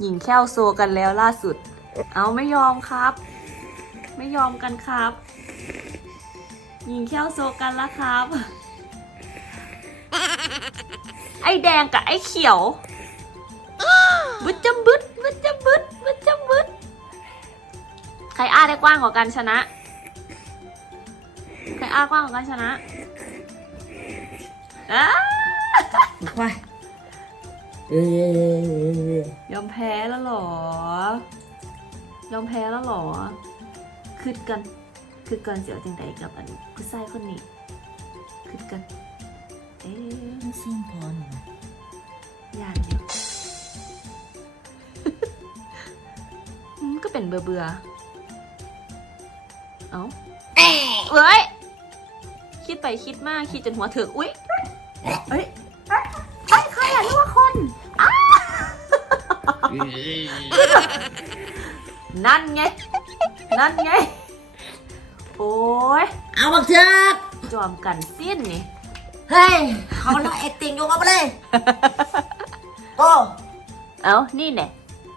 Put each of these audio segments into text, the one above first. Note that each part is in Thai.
หญิงแค่วโซกันแล้วล่าสุด เอาไม่ยอมครับ ไม่ยอมกันครับ หญิงแค่วโซกันแล้วครับ ไอแดงกับไอเขียวบึดจำบึดบึดจำบึดบึดจำบึดใครอ้าได้กว้างกว่ากันชนะ ใครอ้ากว้างกว่ากันชนะอ้าไป เออยอมแพ้แล้วหรอ ยอมแพ้แล้วหรอคืดกันคืดกันเสียวจังใดกับอันผู้ชายคนนี้คืดกัน เอ๊ะมันซิ่งพอหน่อย่างเดียวก็เป็นเบื่อเบื่อเอ้าเอ้ยคิดไปคิดมากคิดจนหัวเถือกอุ๊ยเอ้ย นั่นไง นั่นไง โอ้ย เอาบักเถิดจอมกันสิ้นนี่ เฮ้ยเขาละเอติงอยู่กับมาเลยโตเอ้า นี่แน่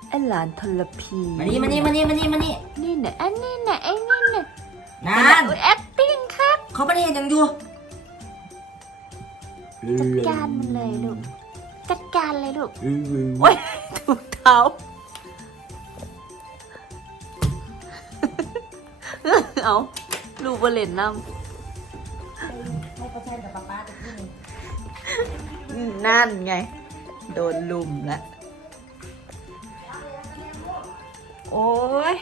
ไอ้หลานทรพีมานี่มานี่มานี่มานี่มานี่นี่แน่อันนี้แน่ไอ้นี่แน่นั่นอุ๊ย acting ครับ เขาไม่ได้เห็นยังอยู่จัดการมันเลยลูก จัดการเลยลูกโอ้ยถูกเท้าเอาลูกบอลเลนนให้เขาแทนกับป๊าป๊าตะกี้นี่ำนั่นไง โดนลุมแล้วโอ้ย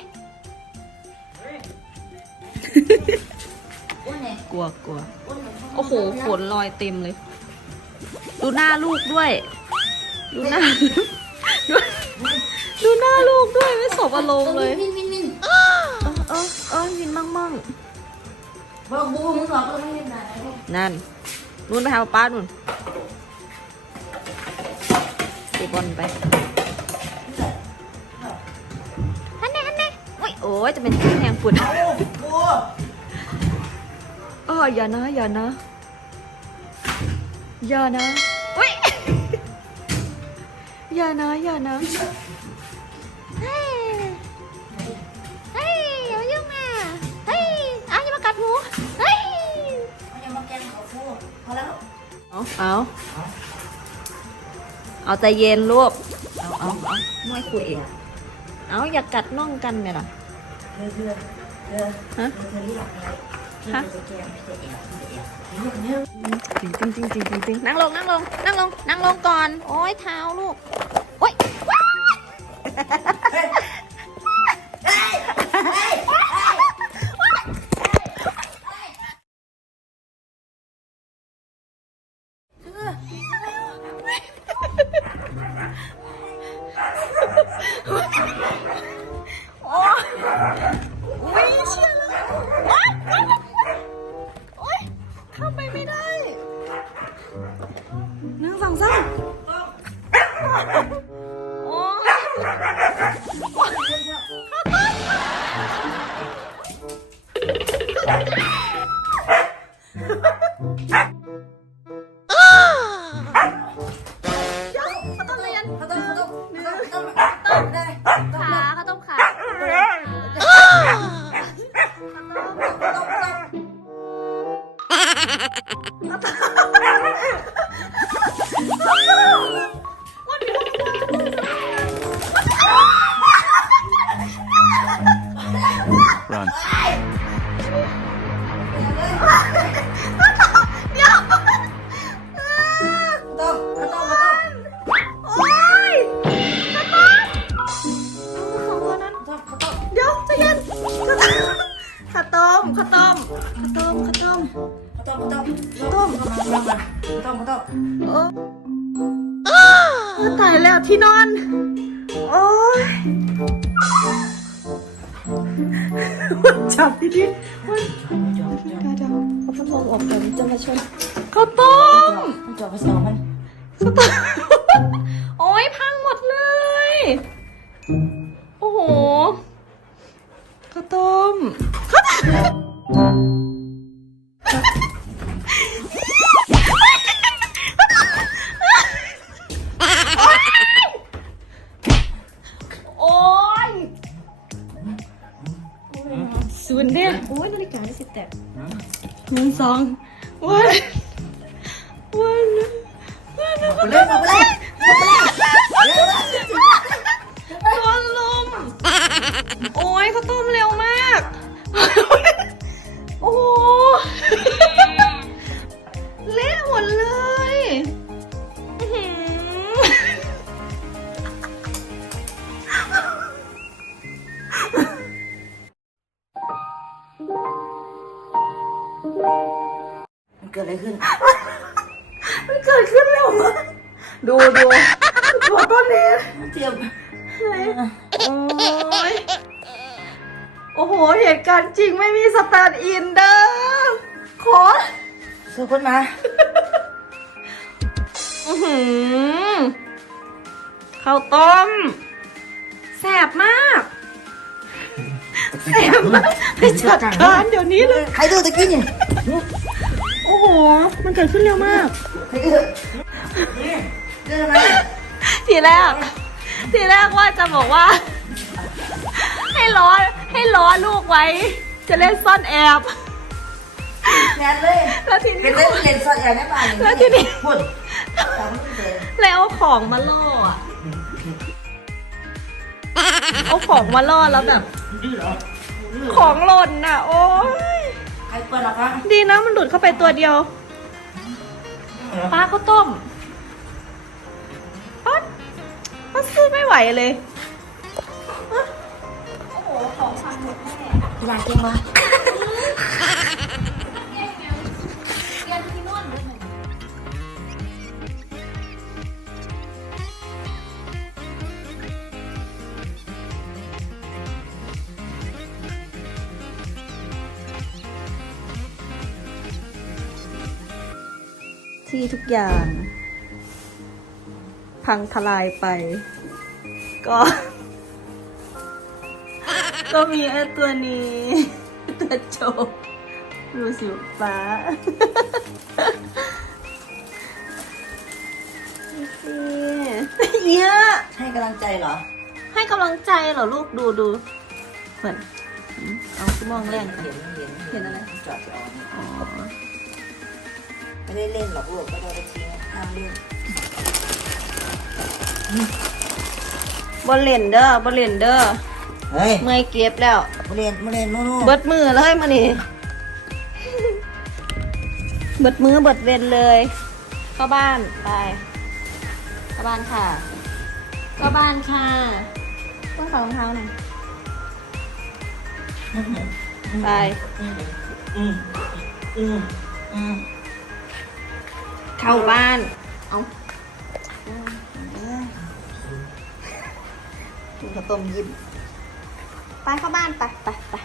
อ้วนเนี่ยกลัวกลัวอ้วนเหมือนโอ้โหขนลอยเต็มเลย ดูหน้าลูกด้วย ดูหน้าดูดูหน้าลูกด้วยไม่สบอารมณ์เลยมินมินมินเออเออเออยินมั่งมั่งบอกบูมึงบอกเราไม่เห็นไหนนั่นนู่นไปหาป้านู่นตะบอลไปฮันแน่ฮันแน่โอ้ยโอ้ยจะเป็นที่แหงฝุ่นอ้บูเอออย่านะอย่านะอย่านะ อ้ยอย่านะอย่านะเฮ้ยเฮ้ยอย่ามายุ่งอะเฮ้ยอะอย่ามากัดหมูเฮ้ยเขาจะมาแกล้งเขาฟูพอแล้วเอาเอาเอาใจเย็นลูกเอาเอาเอาไม่คุยเองเอาอย่ากัดน่องกันไหมล่ะเธอเธอเธอฮะเธอเธอรีบหลับอะไรพี่ฮะจะแกล้งพี่จะแอบพี่จะแอบเนี่ยเนี่ยจริงจริงจริงจริงจริงนั่งลงนั่งลงนั่งลงนั่งลงก่อน โอ้ยเท้าลูก โอ้ เต้องเขาต้องเออตายแล้วที่นอน โอ้ยจับดีดีๆมันจอบจอบเดี๋ยวเอาพัดลมออกก่อนจะมาชนข้าวต้มจอบภาษามันข้าวต้มโอ้ยพังหมดเลย ศูนย์เด้โอ้ยนาฬิกาได้สิบแปดหนึ่งสองวันวันวันวันวัน เกิดอะไรขึ้น มันเกิดขึ้นเร็วมากดูดูตัวต้นนี้เตรียมโอ้ยโอ้โห เหตุการณ์จริงไม่มีสแตนด์อินเด้อขอเสื้อคนมา อือหือข้าวต้มแสบมากแสบมากไปจัดการเดี๋ยวนี้เลย ใครดูตะกี้นี่โอ้โห มันเกิดขึ้นเร็วมากใครดูนี่เรื่องอะไรทีแรก ทีแรกว่าจะบอกว่า ให้ล้อให้ล้อลูกไว้ จะเล่นซ่อนแอบ แนนเลยแล้วทีเป็นี้นเล่นเล่นซอดแอนแม่บ้านแล้วทีนี้พูดจำไม่ได้แล้วเอาของมาล่ออะเอาของมาล่อแล้วแบบดื้อเหรอของหล่นน่ะ โอ้ยใค รเปิดหรอคะดีนะมันหลุดเข้าไปตัวเดียวป้าข้าวต้มป้าป้าซื้อไม่ไหวเลยโอ้โหของพังหมดแน่พี่นางเก่งมา ที่ทุกอย่าง พังทลายไป ก็ ก็มีไอ้ตัวนี้ตัวโจบดูสิฟ้าเนี่ยให้กำลังใจเหรอ ให้กำลังใจเหรอลูกดูดูเหมือนอืมเอาสมองแรงไปเห็นเห็นเห็นอะไรจอดจอดอ๋อ ไม่ได้เล่นหรอกลูกก็โดนไปทิ้งห้ามเล่นบอลเลนเดอร์บอลเลนเดอร์เฮ้ยเมื่อยเก็บแล้ว มาเล่นมาเล่นนู่นนู่นเบิดมือเลยมานี่ เบิดมือเบิดเวนเลย เข้าบ้านไป เข้าบ้านค่ะ เข้าบ้านค่ะต้องใส่รองเท้าหน่อยไป อืมอืมอืมอืม เข้าบ้าน เอากินข้าวต้มยิ้มไปเข้าบ้านไปไปไป